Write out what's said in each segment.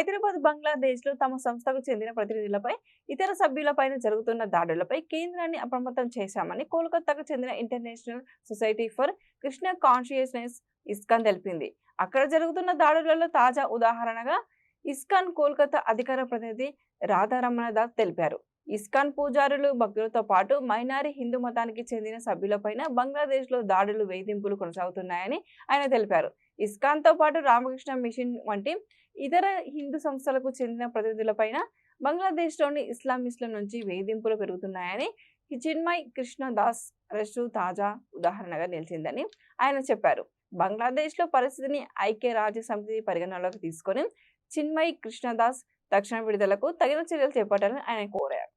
హైదరాబాద్, బంగ్లాదేశ్లో తమ సంస్థకు చెందిన ప్రతినిధులపై, ఇతర సభ్యులపైన జరుగుతున్న దాడులపై కేంద్రాన్ని అప్రమత్తం చేశామని కోల్కతాకు చెందిన international society for Krishna consciousness ISKCON తెలిపింది. అక్కడ జరుగుతున్న దాడులలో తాజా ఉదాహరణగా ఇస్కాన్ కోల్కతా అధికార ప్రతినిధి రాధారమణ దాస్ తెలిపారు. ఇస్కాన్ పూజారులు, భక్తులతో పాటు మైనారి హిందూ మతానికి చెందిన సభ్యులపైన బంగ్లాదేశ్లో దాడులు, వేధింపులు కొనసాగుతున్నాయని ఆయన తెలిపారు. ఇస్కాన్తో పాటు రామకృష్ణ మిషన్ వంటి ఇతర హిందూ సంస్థలకు చెందిన ప్రతినిధులపైన బంగ్లాదేశ్లోని ఇస్లామిస్టుల నుంచి వేధింపులు పెరుగుతున్నాయని చిన్మయ్ కృష్ణ దాస్ అరెస్టు తాజా ఉదాహరణగా నిలిచిందని ఆయన చెప్పారు. బంగ్లాదేశ్లో పరిస్థితిని ఐక్యరాజ్య సమితి పరిగణనలోకి తీసుకొని చిన్మయ్ కృష్ణదాస్ తక్షణ విడుదలకు తగిన చర్యలు చేపట్టాలని ఆయన కోరారు.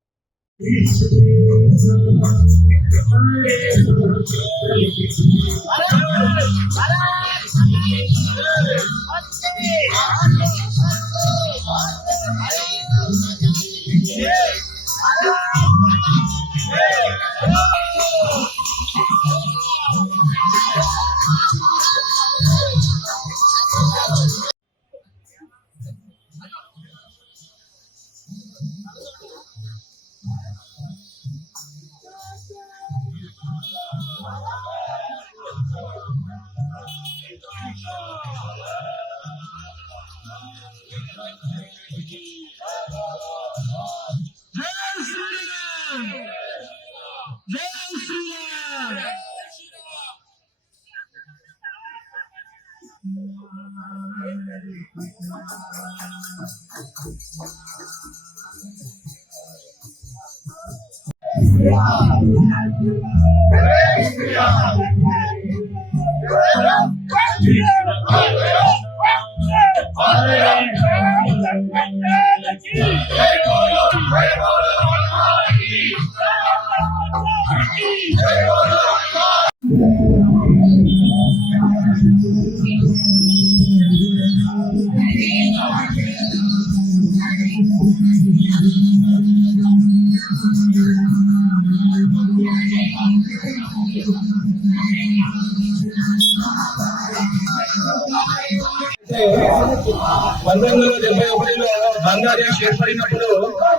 బంగ్లాదేశ్ ఏర్పడినప్పుడు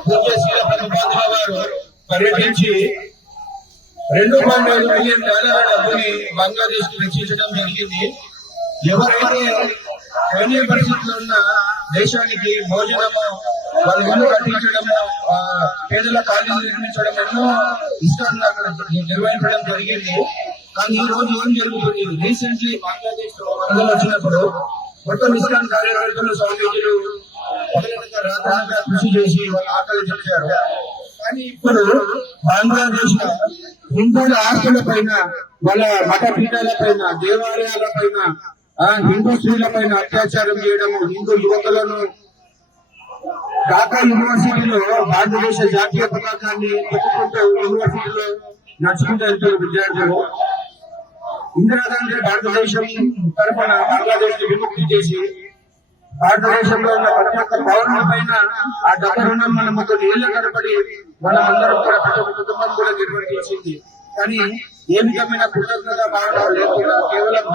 పూజ్యశీల ప్రభుపాదుల వారు పర్యటించి $2.5 మిలియన్ డబ్బుని బంగ్లాదేశ్ కి వెచ్చించడం జరిగింది. ఎవరైతే సైన్య పరిస్థితుల్లో ఉన్న దేశానికి భోజనము, వాళ్ళ ఇల్లు కట్టించడము, పేదల కాలనీలు నిర్మించడం, ఎన్నో ఇష్టాలను అక్కడ నిర్వహించడం జరిగింది. కానీ ఈ రోజు ఏం జరుగుతుంది? రీసెంట్లీ బంగ్లాదేశ్ వరదలు వచ్చినప్పుడు మొత్తం ఇస్లాం కార్యకర్తలు, స్వామీజీలు రాత్రంగా కృషి చేసి వాళ్ళ ఆకలి చేశారు. కానీ ఇప్పుడు బంగ్లాదేశ్ హిందువుల ఆస్తుల పైన, వాళ్ళ మత పీఠాల పైన, దేవాలయాల పైన, హిందూ స్త్రీల పైన అత్యాచారం చేయడము, హిందూ యువకులను ఢాకా యూనివర్సిటీలో భారతదేశ జాతీయ పతాకాన్ని పెట్టుకుంటూ యూనివర్సిటీలో నడుచుకుంటూ వెళ్తారు విద్యార్థులు. ఇందిరాగాంధీ భారతదేశం తరఫున బంగ్లాదేశ్ ని విముక్తి చేసి భారతదేశంలో ఉన్న ప్రతి ఒక్క పౌరుల పైన ఆ డబ్బు రుణం మన మొత్తం ఏళ్ల గడపడి మనమందరం కూడా ప్రతి ఒక్క కుటుంబం కూడా నిర్వర్తించింది. కానీ ఏ విధమైన కృతజ్ఞత భావన లేకుండా కేవలం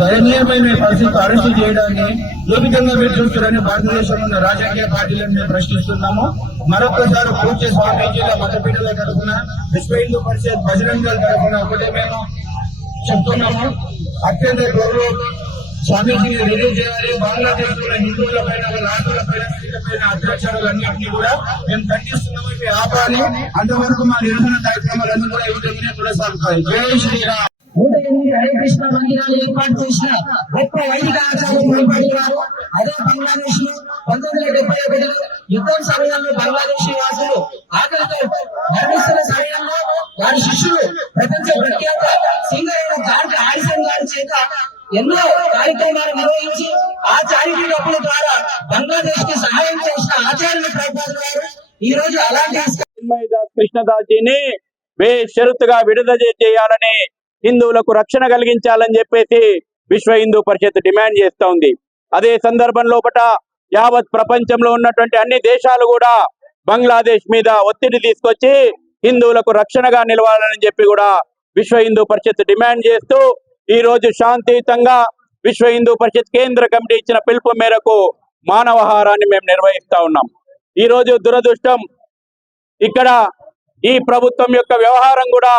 దయనీయమైన పరిస్థితి అరెస్టు చేయడాన్ని ఏ విధంగా మీరు చూస్తారని భారతదేశంలో ఉన్న రాజకీయ పార్టీలను మేము ప్రశ్నిస్తున్నాము. మరొకసారి పూజ్య స్వామీజీల మతపీఠల తరఫున, విశ్వ హిందూ పరిషత్, బజరంగ దళ్ తరఫున ఒకటే మేము చెప్తున్నాము. అత్యంత త్వరలో స్వామీజీని రిలీజ్ చేయాలి. బంగ్లాదేశ్ లో హిందువుల పైన, వాళ్ళ ఆస్తుల పైన, స్త్రీల పైన అత్యాచారాలన్నింటినీ కూడా మేము ఖండిస్తున్నాము. ఇవి ఆపాలి. అంతవరకు మా నిరసన కార్యక్రమాలన్నీ కూడా ఈ విధంగా కొనసాగుతాయి. జై శ్రీరామ్. 108 హరే కృష్ణ మందిరాలు ఏర్పాటు చేసిన గొప్ప వైదిక ఆచార్యం ఏర్పడినారు. అదే బంగ్లాదేశ్ లో 1971 యుద్ధం సమయంలో బంగ్లాదేశ్ వాసులు ఆకలితో మరణిస్తున్న సమయంలో వారి శిష్యులు ప్రపంచ ప్రఖ్యాత సింగర్ అయిన జార్జ్ హారిసన్ గారి చేత ఎన్నో కార్యక్రమాలు నిర్వహించి ఆ చారిటీ డబ్బుల ద్వారా బంగ్లాదేశ్ కి సహాయం చేసిన ఆచార్య ప్రభుపాదుల గారు ఈ రోజు అలాంటి కృష్ణదాస్ జీని బేషరతుగా విడుదల చేయాలని, హిందువులకు రక్షణ కలిగించాలని చెప్పేసి విశ్వ హిందూ పరిషత్ డిమాండ్ చేస్తోంది. అదే సందర్భం లోపల యావత్ ప్రపంచంలో ఉన్నటువంటి అన్ని దేశాలు కూడా బంగ్లాదేశ్ మీద ఒత్తిడి తీసుకొచ్చి హిందువులకు రక్షణగా నిలవాలని చెప్పి కూడా విశ్వ హిందూ పరిషత్ డిమాండ్ చేస్తూ ఈ రోజు శాంతియుతంగా విశ్వ హిందూ పరిషత్ కేంద్ర కమిటీ ఇచ్చిన పిలుపు మేరకు మానవహారాన్ని మేము నిర్వహిస్తా ఉన్నాం. ఈరోజు దురదృష్టం ఇక్కడ ఈ ప్రభుత్వం యొక్క వ్యవహారం కూడా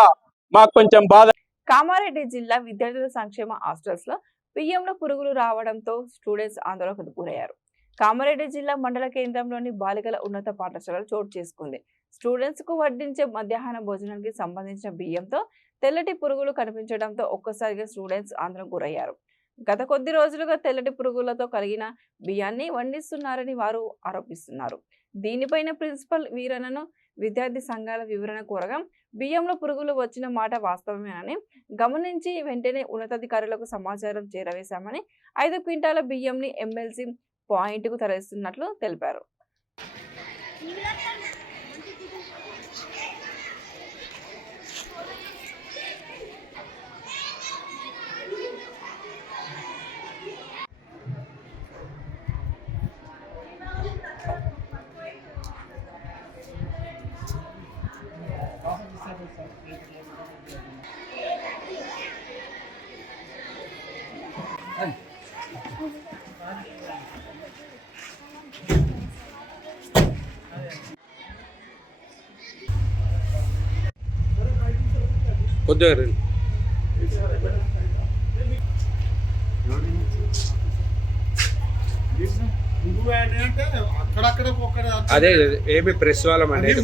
మాకు కొంచెం బాధ. కామారెడ్డి జిల్లా విద్యార్థుల సంక్షేమ హాస్టల్స్ లో బియ్యంలో పురుగులు రావడంతో స్టూడెంట్స్ ఆందోళనకు గురయ్యారు. కామారెడ్డి జిల్లా మండల కేంద్రంలోని బాలికల ఉన్నత పాఠశాలలో చోటు చేసుకుంది. స్టూడెంట్స్ కు వడ్డించే మధ్యాహ్న భోజనానికి సంబంధించిన బియ్యంతో తెల్లటి పురుగులు కనిపించడంతో ఒక్కసారిగా స్టూడెంట్స్ ఆందోళనకు గురయ్యారు. గత కొద్ది రోజులుగా తెల్లటి పురుగులతో కలిగిన బియ్యాన్ని వండిస్తున్నారని వారు ఆరోపిస్తున్నారు. దీనిపైన ప్రిన్సిపల్ వీరన్నను విద్యార్థి సంఘాల వివరణ కోరగా బియ్యంలో పురుగులు వచ్చిన మాట వాస్తవమేనని గమనించి వెంటనే ఉన్నతాధికారులకు సమాచారం చేరవేశామని 5 క్వింటాల బియ్యంని ఎమ్మెల్సీ పాయింట్కు తరలిస్తున్నట్లు తెలిపారు. అదే ఏమి ప్రెస్ వాళ్ళం అనేది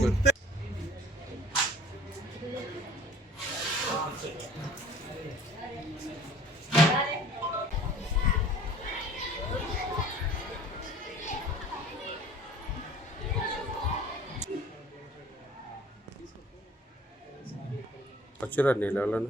వచ్చారా నీళ్ళను.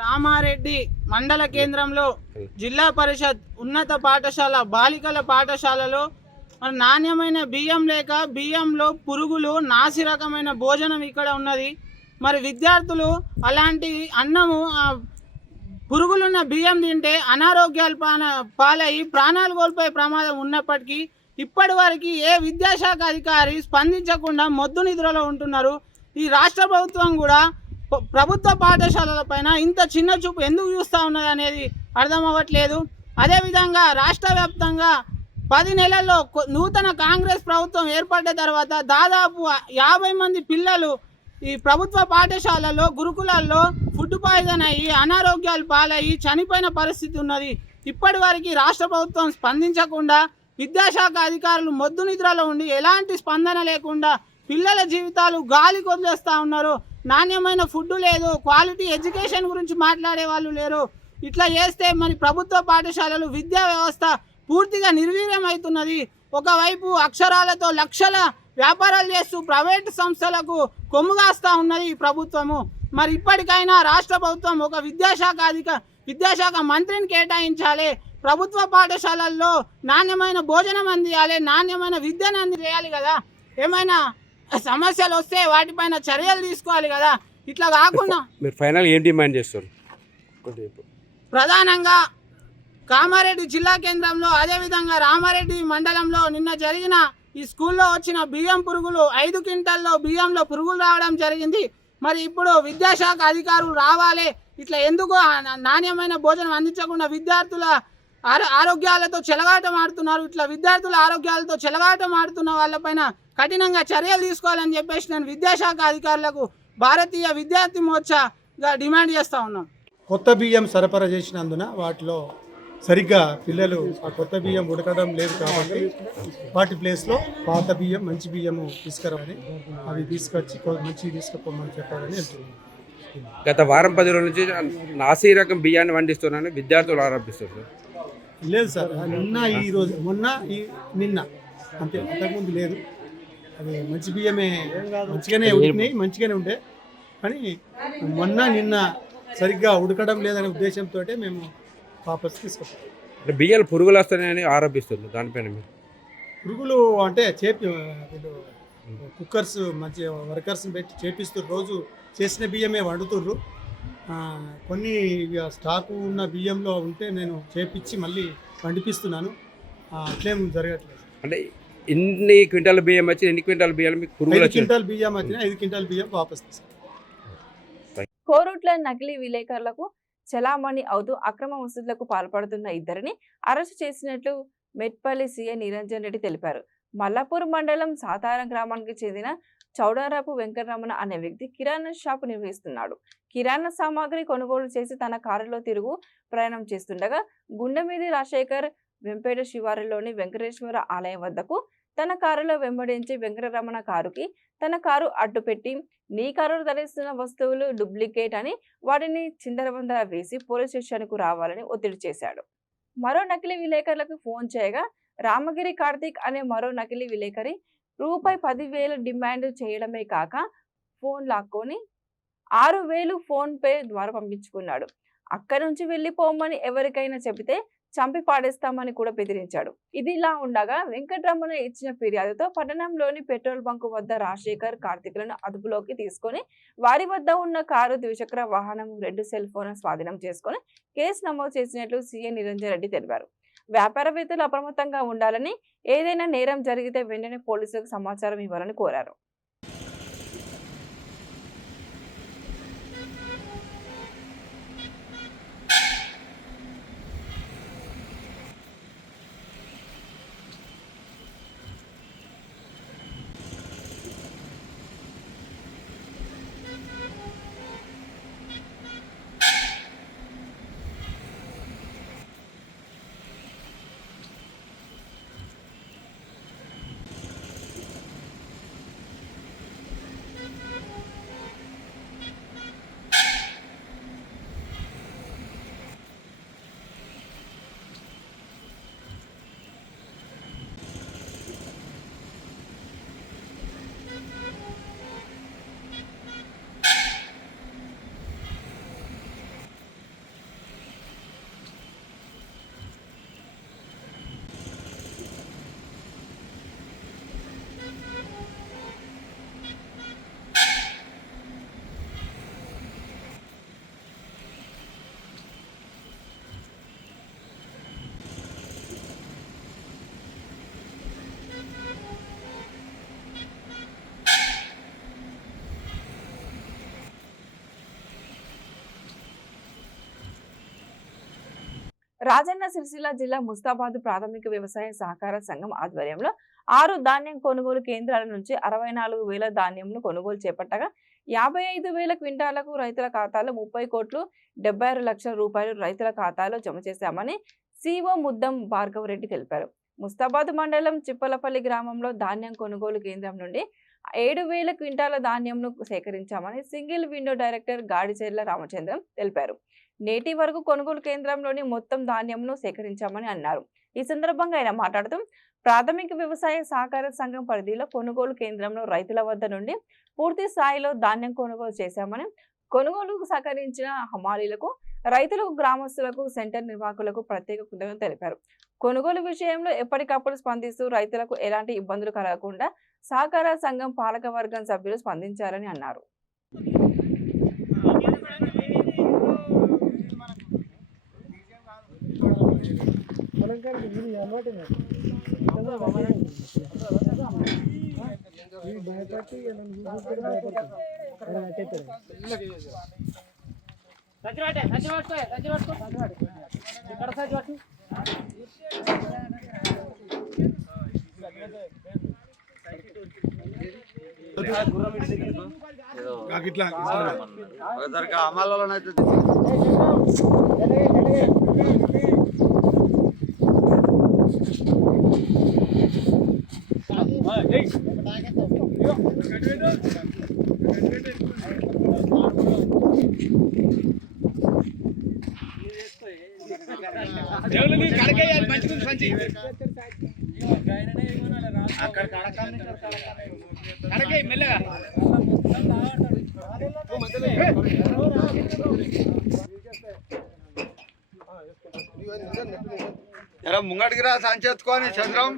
రామారెడ్డి మండల కేంద్రంలో జిల్లా పరిషత్ ఉన్నత పాఠశాల బాలికల పాఠశాలలో నాణ్యమైన బియ్యం లేక బియ్యంలో పురుగులు నాసి రకమైన భోజనం ఇక్కడ ఉన్నది. మరి విద్యార్థులు అలాంటి అన్నము పురుగులున్న బియ్యం తింటే అనారోగ్యాలు పాలయ్యి ప్రాణాలు కోల్పోయే ప్రమాదం ఉన్నప్పటికీ ఇప్పటి వరకు ఏ విద్యాశాఖ అధికారి స్పందించకుండా మొద్దు నిద్రలో ఉంటున్నారు. ఈ రాష్ట్ర ప్రభుత్వం కూడా ప్రభుత్వ పాఠశాలల పైన ఇంత చిన్న చూపు ఎందుకు చూస్తూ ఉన్నది అనేది అర్థం అవ్వట్లేదు. అదేవిధంగా రాష్ట్ర వ్యాప్తంగా 10 నెలల్లో నూతన కాంగ్రెస్ ప్రభుత్వం ఏర్పడ్డ తర్వాత దాదాపు 50 మంది పిల్లలు ఈ ప్రభుత్వ పాఠశాలలో గురుకులాల్లో ఫుడ్ పాయిజన్ అయ్యి అనారోగ్యాలు పాలయ్యి చనిపోయిన పరిస్థితి ఉన్నది. ఇప్పటి వరకు రాష్ట్ర ప్రభుత్వం స్పందించకుండా విద్యాశాఖ అధికారులు మొద్దు నిద్రలో ఉండి ఎలాంటి స్పందన లేకుండా పిల్లల జీవితాలు గాలికి వదిలేస్తూ ఉన్నారు. నాణ్యమైన ఫుడ్ లేదు, క్వాలిటీ ఎడ్యుకేషన్ గురించి మాట్లాడే వాళ్ళు లేరు. ఇట్లా చేస్తే మరి ప్రభుత్వ పాఠశాలలు విద్యా వ్యవస్థ పూర్తిగా నిర్వీర్యం అవుతున్నది. ఒకవైపు అక్షరాలతో లక్షల వ్యాపారాలు చేస్తూ ప్రైవేట్ సంస్థలకు కొమ్ముగాస్తూ ఉన్నది ఈ ప్రభుత్వము. మరి ఇప్పటికైనా రాష్ట్ర ప్రభుత్వం ఒక విద్యాశాఖ మంత్రిని కేటాయించాలి. ప్రభుత్వ పాఠశాలల్లో నాణ్యమైన భోజనం అందియాలి, నాణ్యమైన విద్యను అందియాలి కదా. ఏమైనా సమస్యలు వస్తే వాటిపైన చర్యలు తీసుకోవాలి కదా. ఇట్లా కాకుండా మీరు ఫైనల్ ఏం డిమాండ్ చేస్తారు? ప్రధానంగా కామారెడ్డి జిల్లా కేంద్రంలో అదేవిధంగా రామారెడ్డి మండలంలో నిన్న జరిగిన ఈ స్కూల్లో వచ్చిన బియ్యం పురుగులు 5 క్వింటాల్లో బియ్యంలో పురుగులు రావడం జరిగింది. మరి ఇప్పుడు విద్యాశాఖ అధికారులు రావాలి. ఇట్లా ఎందుకు నాణ్యమైన భోజనం అందించకుండా విద్యార్థుల ఆరోగ్యాలతో చెలగాటం ఆడుతున్నారు. ఇట్లా విద్యార్థుల ఆరోగ్యాలతో చెలగాటం ఆడుతున్న వాళ్ళపైన కఠినంగా చర్యలు తీసుకోవాలని చెప్పేసి నేను విద్యాశాఖ అధికారులకు భారతీయ విద్యార్థి మోర్చాగా డిమాండ్ చేస్తూ ఉన్నాం. కొత్త బియ్యం సరఫరా చేసినందున వాటిలో సరిగ్గా పిల్లలు ఆ కొత్త బియ్యం ఉడకడం లేదు కాబట్టి వాటి ప్లేస్లో పాత బియ్యం మంచి బియ్యము తీసుకురావని అవి తీసుకొచ్చి మంచి తీసుకుపోమని చెప్పారని వెళ్తున్నాం. గత వారం 10 రోజుల నుంచి నాసీ రకం బియ్యాన్ని వండిస్తున్నారని విద్యార్థులు ఆరోపిస్తారు. లేదు సార్, నిన్న ఈ రోజు నిన్న అంతే, అంతకుముందు లేదు. అది మంచి బియ్యమే, మంచిగానే ఉడికినాయి, మంచిగానే ఉండే. కానీ నిన్న సరిగ్గా ఉడకడం లేదనే ఉద్దేశంతో మేము వాపస్ తీసుకొస్తాం. బియ్యాలు పురుగులు వస్తున్నాయని ఆరోపిస్తుంది. దానిపైన మీరు పురుగులు అంటే కుక్కర్స్ మంచి వర్కర్స్ని పెట్టి చేపిస్తారు, రోజు చేసిన బియ్యమే వండుతుర్రు. కొన్ని స్టాకు ఉన్న బియ్యంలో ఉంటే నేను చేపించి మళ్ళీ వండిపిస్తున్నాను. అట్లేం జరగట్లేదు. అంటే ఎన్ని క్వింటాల బియ్యం వచ్చి ఎన్ని క్వింటాల బియ్యాలు మీకు పురుగులు 5 వచ్చాయి? క్వింటాల్ బియ్యం వచ్చినా 5 క్వింటాల్ బియ్యం వాపస్ తీస్తాను. కోరుట్ల నకిలీ విలేకరులకు చలామణి అవుతూ అక్రమ వసూళ్లకు పాల్పడుతున్న ఇద్దరిని అరెస్టు చేసినట్లు మెట్పల్లి సీఐ నిరంజన్ రెడ్డి తెలిపారు. మల్లాపూర్ మండలం సాతారం గ్రామానికి చెందిన చౌడారాపు వెంకటరమణ అనే వ్యక్తి కిరాణా షాపు నిర్వహిస్తున్నాడు. కిరాణా సామాగ్రి కొనుగోలు చేసి తన కారులో తిరుగు ప్రయాణం చేస్తుండగా గుండెమీది రాజశేఖర్ వెంపేట శివారులోని వెంకటేశ్వర ఆలయం వద్దకు తన కారులో వెంబడించి వెంకటరమణ కారుకి తన కారు అడ్డుపెట్టి నీ కారులో ధరిస్తున్న వస్తువులు డూప్లికేట్ అని వాటిని చిందరవందర వేసి పోలీస్ స్టేషన్కు రావాలని ఒత్తిడి చేశాడు. మరో నకిలీ విలేకరులకు ఫోన్ చేయగా రామగిరి కార్తీక్ అనే మరో నకిలీ విలేకరి రూపాయి 10,000 డిమాండ్ చేయడమే కాక ఫోన్ లాక్కొని 6,000 ఫోన్ పే ద్వారా పంపించుకున్నాడు. అక్కడి నుంచి వెళ్ళిపోమని ఎవరికైనా చెబితే చంపి పాడేస్తామని కూడా బెదిరించాడు. ఇదిలా ఉండగా వెంకటరమణ ఇచ్చిన ఫిర్యాదుతో పట్టణంలోని పెట్రోల్ బంకు వద్ద రాజశేఖర్ కార్తీకులను అదుపులోకి తీసుకొని వారి వద్ద ఉన్న కారు, ద్విచక్ర వాహనం, 2 సెల్ ఫోన్ స్వాధీనం చేసుకుని కేసు నమోదు చేసినట్లు సీఐ నిరంజన్ రెడ్డి తెలిపారు. వ్యాపారవేత్తలు అప్రమత్తంగా ఉండాలని, ఏదైనా నేరం జరిగితే వెంటనే పోలీసులకు సమాచారం ఇవ్వాలని కోరారు. రాజన్న సిరిసిల్ల జిల్లా ముస్తాబాద్ ప్రాథమిక వ్యవసాయ సహకార సంఘం ఆధ్వర్యంలో 6 ధాన్యం కొనుగోలు కేంద్రాల నుంచి 64,000 ధాన్యంను కొనుగోలు చేపట్టగా 55,000 క్వింటాలకు రైతుల ఖాతాలో 30,76 లక్షల రూపాయలు రైతుల ఖాతాలో జమ చేశామని సిఓ ముద్దం భార్గవ్ రెడ్డి తెలిపారు. ముస్తాబాద్ మండలం చిప్పలపల్లి గ్రామంలో ధాన్యం కొనుగోలు కేంద్రం నుండి 7,000 క్వింటాల ధాన్యంను సేకరించామని single window director Gadicherla Ramachandram తెలిపారు. నేటి వరకు కొనుగోలు కేంద్రంలోని మొత్తం ధాన్యంను సేకరించామని అన్నారు. ఈ సందర్భంగా ఆయన మాట్లాడుతూ ప్రాథమిక వ్యవసాయ సహకార సంఘం పరిధిలో కొనుగోలు కేంద్రంలో రైతుల వద్ద నుండి పూర్తి స్థాయిలో ధాన్యం కొనుగోలు చేశామని, కొనుగోలుకు సహకరించిన హమాలీలకు, రైతులకు, గ్రామస్తులకు, సెంటర్ నిర్వాహకులకు ప్రత్యేక కృతజ్ఞతలు తెలిపారు. కొనుగోలు విషయంలో ఎప్పటికప్పుడు స్పందిస్తూ రైతులకు ఎలాంటి ఇబ్బందులు కలగకుండా సహకార సంఘం పాలక వర్గం సభ్యులు స్పందించారని అన్నారు. ముంగడికి రా సంచేత్తుకొని చంద్రం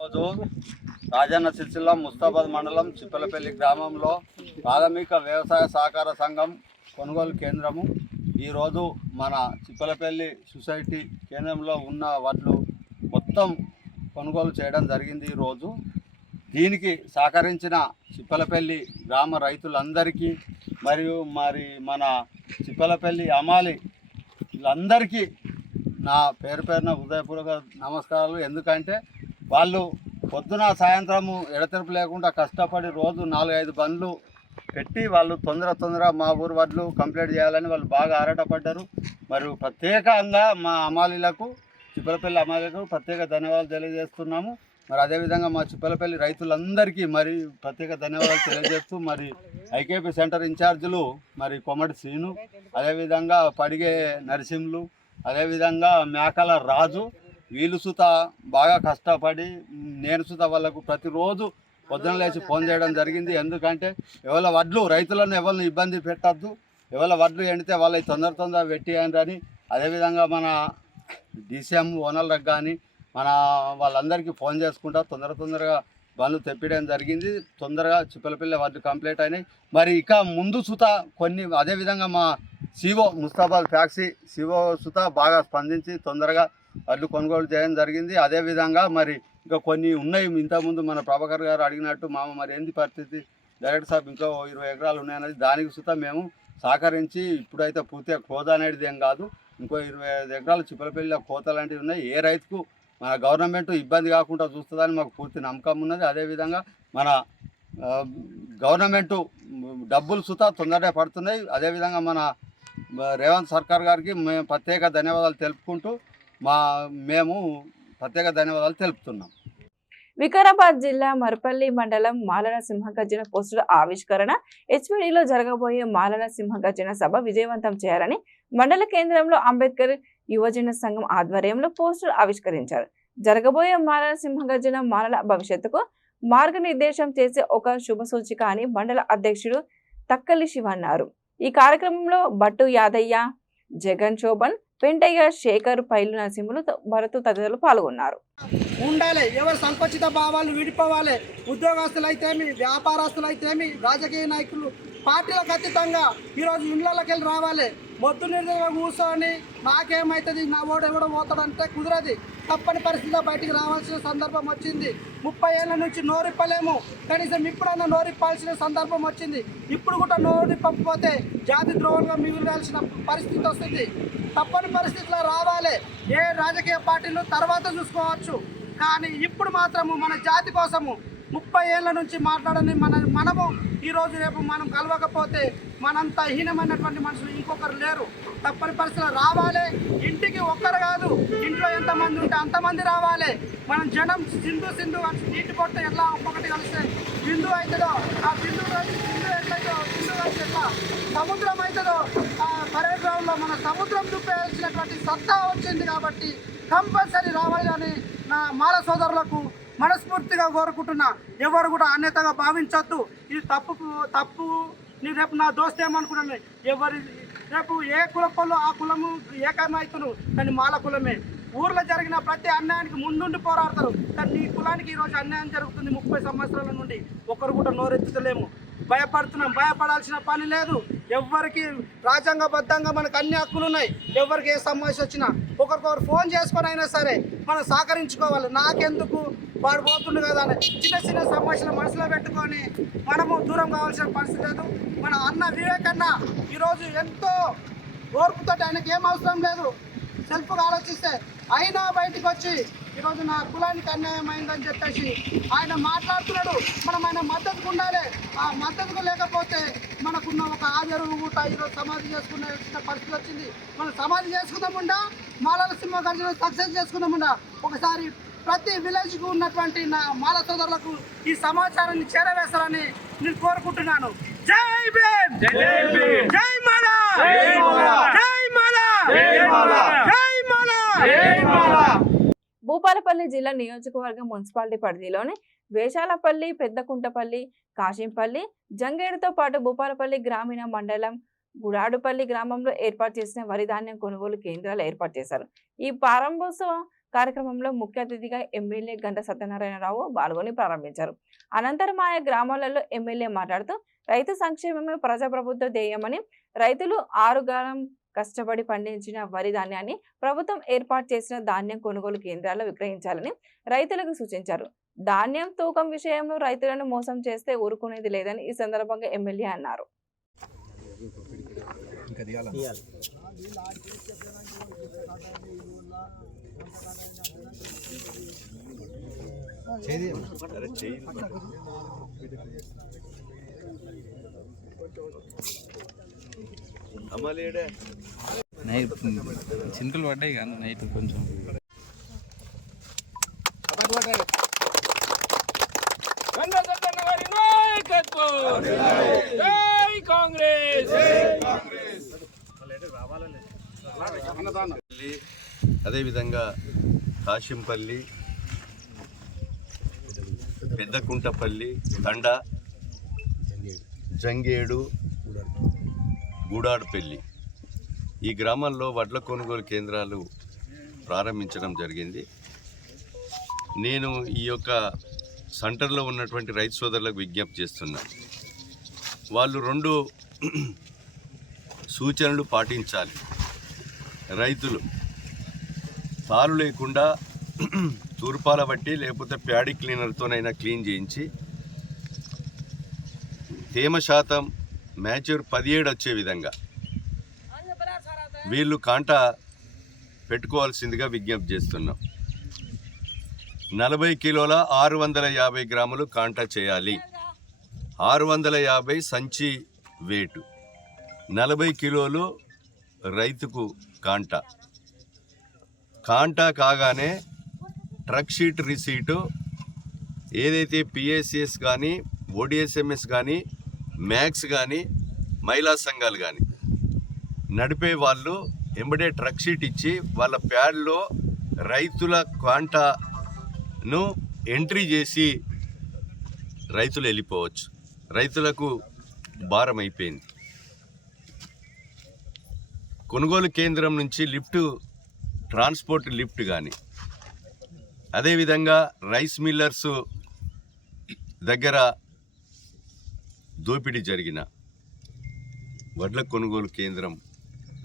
రోజు రాజన్న సిరిసిల్ల ముస్తాబాద్ మండలం చిప్పలపల్లి గ్రామంలో ప్రాథమిక వ్యవసాయ సహకార సంఘం కొనుగోలు కేంద్రము ఈరోజు మన చిప్పలపల్లి సొసైటీ కేంద్రంలో ఉన్న వడ్లు మొత్తం కొనుగోలు చేయడం జరిగింది. ఈరోజు దీనికి సహకరించిన చిప్పలపల్లి గ్రామ రైతులందరికీ మరియు మన చిప్పలపల్లి అమాలి వీళ్ళందరికీ నా పేరు పేరున హృదయపూర్వక నమస్కారాలు. ఎందుకంటే వాళ్ళు పొద్దున సాయంత్రము ఎడతెరపు లేకుండా కష్టపడి రోజు 4-5 బండ్లు పెట్టి వాళ్ళు తొందర మా ఊరు వడ్లు కంప్లీట్ చేయాలని వాళ్ళు బాగా ఆరాటపడ్డారు. మరియు ప్రత్యేకంగా మా అమాలీలకు చిప్పలపల్లి అమాలీలకు ప్రత్యేక ధన్యవాదాలు తెలియజేస్తున్నాము. మరి అదేవిధంగా మా చిప్పలపల్లి రైతులందరికీ మరి ప్రత్యేక ధన్యవాదాలు తెలియజేస్తూ మరి ఐకేపీ సెంటర్ ఇన్ఛార్జీలు మరి కొమ్మటి శ్రీను, అదేవిధంగా పడిగే నరసింహులు, అదేవిధంగా మేకల రాజు వీళ్ళు సుత బాగా కష్టపడి నేను సుత వాళ్ళకు ప్రతిరోజు పొద్దున లేచి ఫోన్ చేయడం జరిగింది. ఎందుకంటే ఎవరి వడ్లు రైతులను ఎవరిని ఇబ్బంది పెట్టద్దు, ఎవరి వడ్లు ఎండితే వాళ్ళకి తొందర పెట్టియండి. అదేవిధంగా మన DCM ఓనర్లకు కానీ మన వాళ్ళందరికీ ఫోన్ చేసుకుంటా తొందరగా బండ్లు తెప్పించడం జరిగింది. తొందరగా చిప్పలపల్లి వడ్లు కంప్లీట్ అయినాయి. మరి ఇక ముందు సుత కొన్ని అదేవిధంగా మా సిఓ ముస్తాబాద్ ఫ్యాక్సీ సిఓ సుత బాగా స్పందించి తొందరగా వడ్లు కొనుగోలు చేయడం జరిగింది. అదేవిధంగా మరి ఇంకా కొన్ని ఉన్నాయి. ఇంతకుముందు మన ప్రభాకర్ గారు అడిగినట్టు మరి ఏంది పరిస్థితి డైరెక్టర్ సాబ్ ఇంకా 20 ఎకరాలు ఉన్నాయన్నది దానికి సుత మేము సహకరించి ఇప్పుడైతే పూర్తిగా కోత అనేది ఏం కాదు, ఇంకో 25 ఎకరాలు చిప్పలపల్లిలో కోత లాంటివి ఉన్నాయి. ఏ రైతుకు మన గవర్నమెంట్ ఇబ్బంది కాకుండా చూస్తుందని మాకు పూర్తి నమ్మకం ఉన్నది. అదేవిధంగా మన గవర్నమెంటు డబ్బులు సుత తొందరగా పడుతున్నాయి. అదేవిధంగా మన రేవంత్ సర్కార్ గారికి మేము ప్రత్యేక ధన్యవాదాలు తెలుపుకుంటూ మేము ప్రత్యేక ధన్యవాదాలు తెలుపుతున్నాం. వికారాబాద్ జిల్లా మరపల్లి మండలం మాలల సింహగర్జన పోస్టుల ఆవిష్కరణ HPDలో జరగబోయే మాలల సింహగర్జన సభ విజయవంతం చేయాలని మండల కేంద్రంలో అంబేద్కర్ యువజన సంఘం ఆధ్వర్యంలో పోస్టులు ఆవిష్కరించారు. జరగబోయే మాలల సింహగర్జన మాలల భవిష్యత్తుకు మార్గనిర్దేశం చేసే ఒక శుభసూచిక అని మండల అధ్యక్షుడు తక్కలి శివ అన్నారు. ఈ కార్యక్రమంలో బట్టు యాదయ్య, జగన్ శోభన్, పెంటయ్య, శేఖర్, పైలు నరసింహులు, భరతు తదితరులు పాల్గొన్నారు. ఉండాలి, ఎవరు సంకుచిత భావాలు విడిపోవాలి. ఉద్యోగస్తులు అయితేమి, వ్యాపారస్తులు అయితేమి, రాజకీయ నాయకులు పార్టీలకు అతీతంగా ఈరోజు ఇళ్లకి వెళ్ళి రావాలి. మొద్దు నిర్ణయంగా కూర్చొని నాకేమవుతుంది, నా ఓడు ఎవడో పోతాడంటే కుదరది. తప్పని పరిస్థితిలో బయటికి రావాల్సిన సందర్భం వచ్చింది. 30 ఏళ్ళ నుంచి నోరిప్పలేము, కనీసం ఇప్పుడైనా నోరిప్పాల్సిన సందర్భం వచ్చింది. ఇప్పుడు కూడా నోరిప్పకపోతే జాతి ద్రోహంగా మిగిలిన పరిస్థితి వస్తుంది. తప్పని పరిస్థితిలో రావాలి. ఏ రాజకీయ పార్టీలు తర్వాత చూసుకోవచ్చు, కానీ ఇప్పుడు మాత్రము మన జాతి కోసము 30 ఏళ్ళ నుంచి మాట్లాడని మనము ఈరోజు రేపు మనం కలవకపోతే మనంత హీనమైనటువంటి మనుషులు ఇంకొకరు లేరు. తప్పని పరిస్థితులు రావాలి. ఇంటికి ఒక్కరు కాదు, ఇంట్లో ఎంతమంది ఉంటే అంతమంది రావాలి. మనం జనం సింధు నీటి పొట్ట ఎట్లా ఒక్కొక్కటి కలిస్తే బిందు అవుతుందో, ఆ బిందు ఎట్లయితే సింధు కలిసి ఎట్లా సముద్రం అవుతుందో, ఆ పరేడ్ గ్రౌండ్లో మన సముద్రం చూపేయాల్సినటువంటి సత్తా వచ్చింది. కాబట్టి కంపల్సరీ రావాలి అని నా మాల సోదరులకు మనస్ఫూర్తిగా కోరుకుంటున్నా. ఎవరు కూడా అన్యతగా భావించొద్దు. ఇది తప్పు నీ రేపు నా దోస్తు ఏమనుకున్నాను, ఎవరి రేపు ఏ కులపోళ్ళు ఆ కులము ఏకమవుతును, కానీ మాల కులమే. ఊర్లో జరిగిన ప్రతి అన్యాయానికి ముందుండి పోరాడతారు. కానీ నీ కులానికి ఈరోజు అన్యాయం జరుగుతుంది. 30 సంవత్సరాల నుండి ఒకరు కూడా నోరెత్తుతలేము. భయపడుతున్నాం. భయపడాల్సిన పని లేదు. ఎవరికి రాజ్యాంగబద్ధంగా మనకు అన్ని హక్కులు ఉన్నాయి. ఎవరికి ఏ సమస్య వచ్చినా ఒకరికొకరు ఫోన్ చేసుకొని అయినా సరే మనం సహకరించుకోవాలి. నాకెందుకు వాడు పోతుండు కదా అని చిన్న చిన్న సమస్యలు మనసులో పెట్టుకొని మనము దూరం కావాల్సిన పరిస్థితి లేదు. మన అన్న వివేక్ అన్న ఈరోజు ఎంతో ఓర్పుతో, ఆయనకి ఏం అవసరం లేదు సెల్ఫ్గా ఆలోచిస్తే అయినా బయటకు వచ్చి ఈరోజు నా కులానికి అన్యాయం అయిందని చెప్పేసి ఆయన మాట్లాడుతున్నాడు. మనం ఆయన మద్దతుకు ఉండాలి. ఆ మద్దతుకు లేకపోతే మనకున్న ఒక ఆదరణ ఊట ఈరోజు సమాధి చేసుకునే పరిస్థితి వచ్చింది. మనం సమాధి చేసుకుందాముండా, మాలల సింహ గర్జన సక్సెస్ చేసుకుందాముండా. ఒకసారి ప్రతి విలేజ్కు ఉన్నటువంటి నా మాల సోదరులకు ఈ సమాచారాన్ని చేరవేశారని నేను కోరుకుంటున్నాను. జై భీమ్, జై మాల, జై మాల, జై మాల. భూపాలపల్లి జిల్లా నియోజకవర్గం మున్సిపాలిటీ పరిధిలోని వేషాలపల్లి, పెద్దకుంటపల్లి, కాశీంపల్లి, జంగేడుతో పాటు భూపాలపల్లి గ్రామీణ మండలం గుడాడుపల్లి గ్రామంలో ఏర్పాటు చేసిన వరి ధాన్యం కొనుగోలు కేంద్రాలు ఏర్పాటు చేశారు. ఈ ప్రారంభోత్సవ కార్యక్రమంలో ముఖ్య అతిథిగా ఎమ్మెల్యే గంట సత్యనారాయణరావు పాల్గొని ప్రారంభించారు. అనంతరం ఆయా గ్రామాలలో ఎమ్మెల్యే మాట్లాడుతూ రైతు సంక్షేమమే ప్రజాప్రభుత్వ ధ్యేయమని, రైతులు 6 కాలం కష్టపడి పండించిన వరి ధాన్యాన్ని ప్రభుత్వం ఏర్పాటు చేసిన ధాన్యం కొనుగోలు కేంద్రాల్లో విక్రయించాలని రైతులకు సూచించారు. ధాన్యం తూకం విషయంలో రైతులను మోసం చేస్తే ఊరుకునేది లేదని ఈ సందర్భంగా ఎమ్మెల్యే అన్నారు. నైట్ చినుకులు పడ్డాయి కానీ నైట్ కొంచెం అదేవిధంగా కాశీంపల్లి, పెద్దకుంటపల్లి, తండ, జంగేడు, గూడాడుపల్లి ఈ గ్రామాల్లో వడ్ల కొనుగోలు కేంద్రాలు ప్రారంభించడం జరిగింది. నేను ఈ యొక్క సెంటర్లో ఉన్నటువంటి రైతు సోదరులకు విజ్ఞప్తి చేస్తున్నా. వాళ్ళు 2 సూచనలు పాటించాలి. రైతులు తారు లేకుండా తూర్పాల బట్టి లేకపోతే ప్యాడీ క్లీనర్తోనైనా క్లీన్ చేయించి తేమ శాతం మ్యాచ్యూర్ 17 వచ్చే విధంగా వీళ్ళు కాంటా పెట్టుకోవాల్సిందిగా విజ్ఞప్తి చేస్తున్నాం. 40 కిలోల 650 గ్రాములు కాంటా చేయాలి. 650 సంచి వేటు, 40 కిలోలు రైతుకు కాంటా. కాంటా కాగానే ట్రక్ షీట్ రిసీటు ఏదైతే పిఎస్సిఎస్ కానీ, ఓడిఎస్ఎంఎస్ కానీ, మ్యాక్స్ కానీ, మహిళా సంఘాలు కానీ నడిపే వాళ్ళు ఎంబడే ట్రక్ షీట్ ఇచ్చి వాళ్ళ ప్యాడ్లో రైతుల కాంటాను ఎంట్రీ చేసి రైతులు వెళ్ళిపోవచ్చు. రైతులకు భారం అయిపోయింది. కొనుగోలు కేంద్రం నుంచి ట్రాన్స్పోర్ట్ లిఫ్ట్ కానీ, అదేవిధంగా రైస్ మిల్లర్స్ దగ్గర దోపిడీ జరిగిన వడ్ల కొనుగోలు కేంద్రం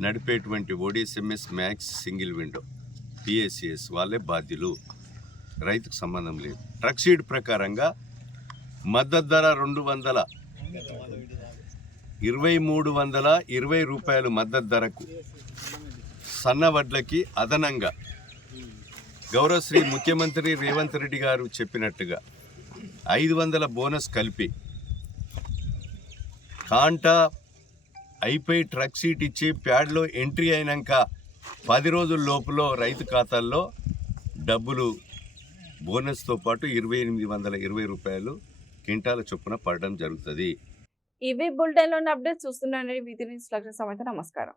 నడిపేటువంటి ఓడిఎస్ఎంఎస్, మ్యాక్స్, సింగిల్ విండో, పిఎస్సిఎస్ వాళ్ళే బాధ్యులు. రైతుకు సంబంధం లేదు. ట్రక్ షీట్ ప్రకారంగా మద్దతు ధర 22320 రూపాయలు మద్దతు ధరకు సన్న వడ్లకి అదనంగా గౌరవశ్రీ ముఖ్యమంత్రి రేవంత్ రెడ్డి గారు చెప్పినట్టుగా 500 బోనస్ కలిపి కాంటా అయిపోయి ట్రక్ షీట్ ఇచ్చి ప్యాడ్లో ఎంట్రీ అయినాక 10 రోజుల లోపల రైతు ఖాతాల్లో డబ్బులు బోనస్తో పాటు 2820 రూపాయలు క్వింటాల చొప్పున పడడం జరుగుతుంది. ఇవి బులెటిన్లోని అప్డేట్స్ చూస్తున్నాను. వీటి న్యూస్ లక్ష్య సమేత నమస్కారం.